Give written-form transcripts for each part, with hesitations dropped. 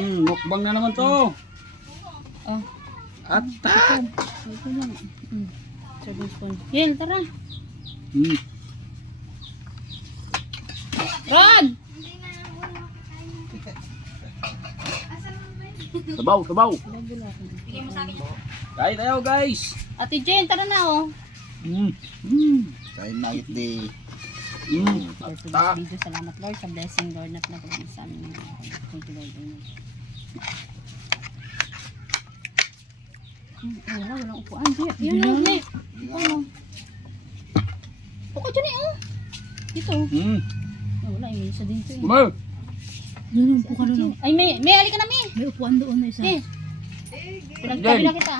Mukbang na naman to. Oh. Atat. Ito lang. Serving spoon. Yel, tara. Rod! Sabaw, sabaw. Kain tayo guys. Ate Jen, tara na oh. Kain na iti. For today's video, salamat Lord sa blessing, Lord, na pinagawa sa amin. Thank you, Lord. Wala, walang upuan. Yan lang, ne. Ano? Upo dyan eh, oh. Dito. Wala, may isa din ito eh. Kumain. Doon, upo ka doon. Ay, may halika na, may. May upuan doon na isa. Pinagtabi na kita.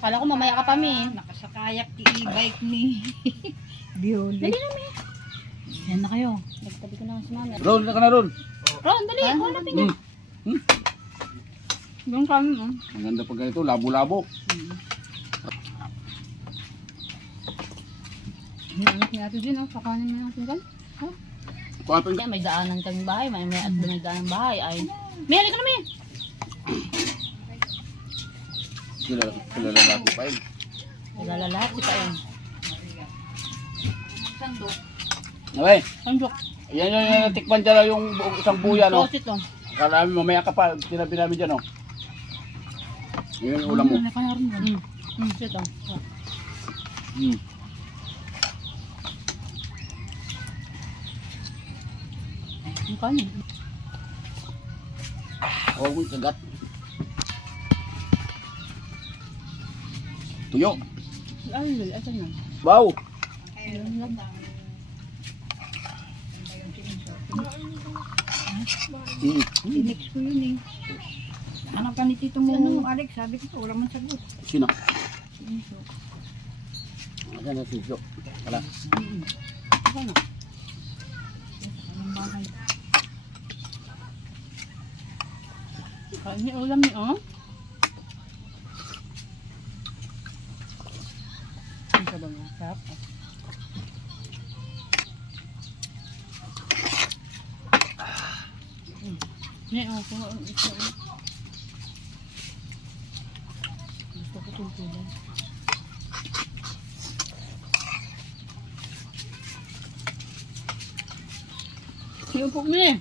Kala ko mamaya ka pa, may. Nakasakayak i-bike ni Bioli. Dali na, may. Yan na kayo. Nagtabi ko na sa mami. Roll na ka na roll. Ron, dali. Ron, natin yan. Doon kami, oh. Ang ganda pag ganito, labo-labo. May anak ni Ate Jen, oh. Kakanin mo yung tinggan. Kuwapin. May daanan kang bahay, may at may daanan bahay. Ay, may halika na, may. Kilala natin pa yun. Kilala lahat, kita yun. Okay. Sandok. Yan yung natikman dyan yung isang buya, no? Sosit, oh. Akala namin mamaya ka pa, tinabi namin dyan, no? Yun yung ulam mo. Sit, oh. Ang kanin. Huwag mo kagat. Tuyo. Ay, asan na? Wow. Tinix ko yun eh. Anak ka ni Tito mo, Alex, sabi ko, wala man sagot. Sino? Ayan na si Jok. Wala. Ano? Kain niya ulam niya, oh. Ang sabaw niya, sarap. Niya, oh, kung ito. Gusto ko tultulan. Yung po, niya.